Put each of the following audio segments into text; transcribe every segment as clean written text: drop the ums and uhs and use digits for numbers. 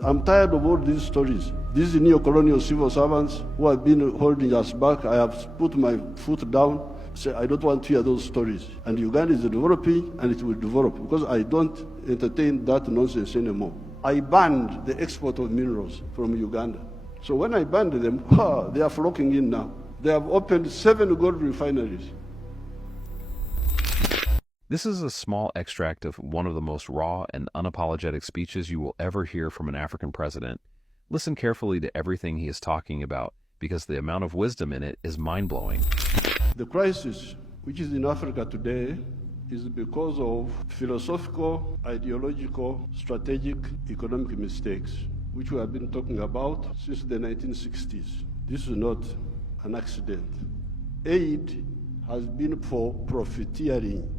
I'm tired of all these stories. These neo-colonial civil servants who have been holding us back. I have put my foot down. Say, I don't want to hear those stories. And Uganda is developing, and it will develop, because I don't entertain that nonsense anymore. I banned the export of minerals from Uganda. So when I banned them, they are flocking in now. They have opened 7 gold refineries. This is a small extract of one of the most raw and unapologetic speeches you will ever hear from an African president. Listen carefully to everything he is talking about, because the amount of wisdom in it is mind-blowing. The crisis which is in Africa today is because of philosophical, ideological, strategic, economic mistakes, which we have been talking about since the 1960s. This is not an accident. Aid has been for profiteering.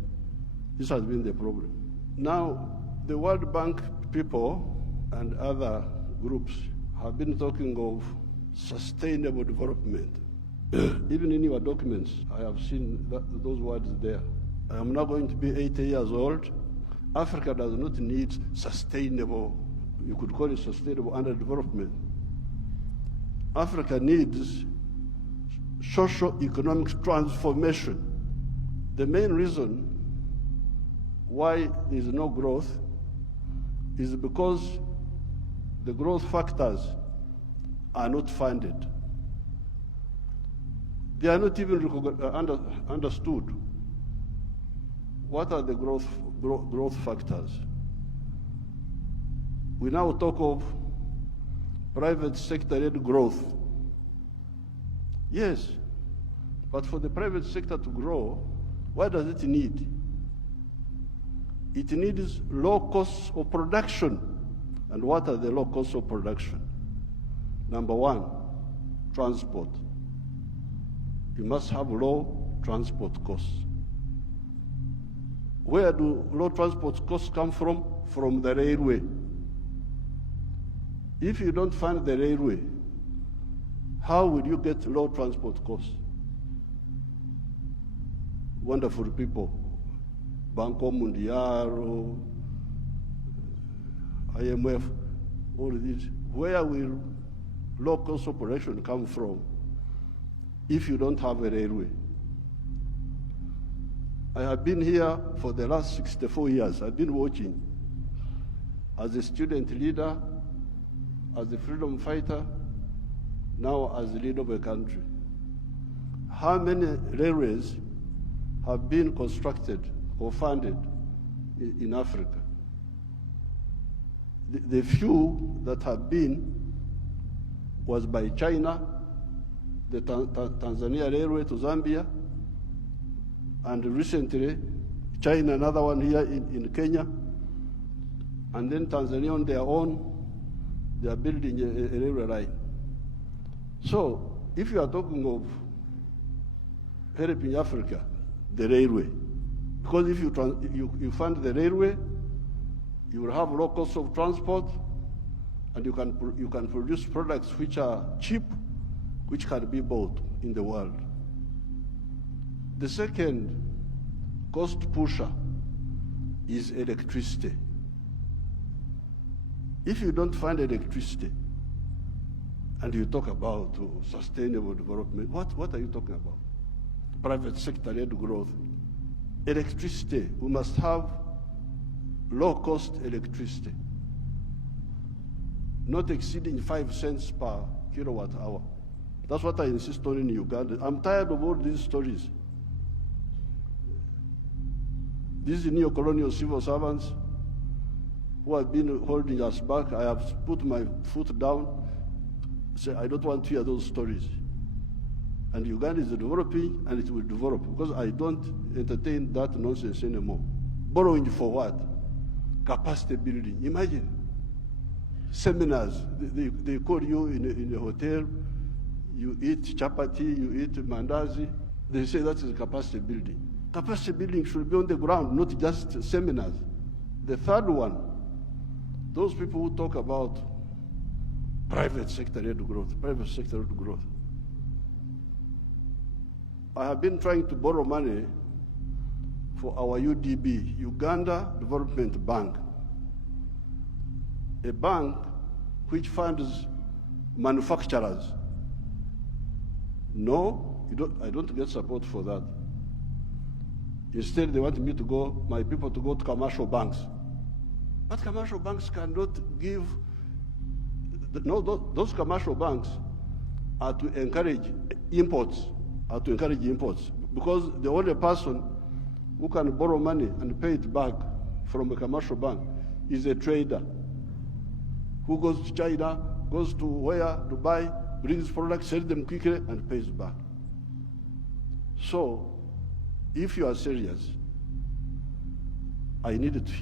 This has been the problem. Now, the World Bank people and other groups have been talking of sustainable development. Even in your documents, I have seen those words there. I am now going to be 80 years old. Africa does not need sustainable, you could call it sustainable underdevelopment. Africa needs socio-economic transformation. The main reason why there is no growth is because the growth factors are not funded. They are not even understood. What are the growth factors? We now talk of private sector-led growth. Yes, but for the private sector to grow, what does it need? It needs low costs of production. And what are the low costs of production? Number one, transport. You must have low transport costs. Where do low transport costs come from? From the railway. If you don't fund the railway, how will you get low transport costs? Wonderful people. Banco Mundial, IMF, all of these. Where will low cost operation come from if you don't have a railway? I have been here for the last 64 years. I've been watching as a student leader, as a freedom fighter, now as the leader of a country. How many railways have been constructed or funded in Africa? The few that have been was by China, the Tanzania Railway to Zambia, and recently China, another one here in Kenya, and then Tanzania on their own, they are building a railway line. So if you are talking of helping Africa, the railway, because if you fund the railway, you will have low cost of transport, and you can produce products which are cheap, which can be bought in the world. The second cost pusher is electricity. If you don't fund electricity, and you talk about sustainable development, what are you talking about? Private sector-led growth. Electricity, we must have low-cost electricity, not exceeding 5 cents per kilowatt hour. That's what I insist on in Uganda. I'm tired of all these stories. These neo-colonial civil servants who have been holding us back, I have put my foot down. Say, I don't want to hear those stories. And Uganda is developing, and it will develop, because I don't entertain that nonsense anymore. Borrowing for what? Capacity building. Imagine seminars. They call you in a hotel, you eat chapati, you eat mandazi. They say that is capacity building. Capacity building should be on the ground, not just seminars. The third one, those people who talk about private sector-led growth, private sector-led growth. I have been trying to borrow money for our UDB, Uganda Development Bank. A bank which funds manufacturers. No, I don't get support for that. Instead, they want me to go, my people to go to commercial banks. But commercial banks cannot give, those commercial banks are to encourage imports, because the only person who can borrow money and pay it back from a commercial bank is a trader who goes to China, goes to where, Dubai, brings products, sells them quickly, and pays back. So, if you are serious, I need to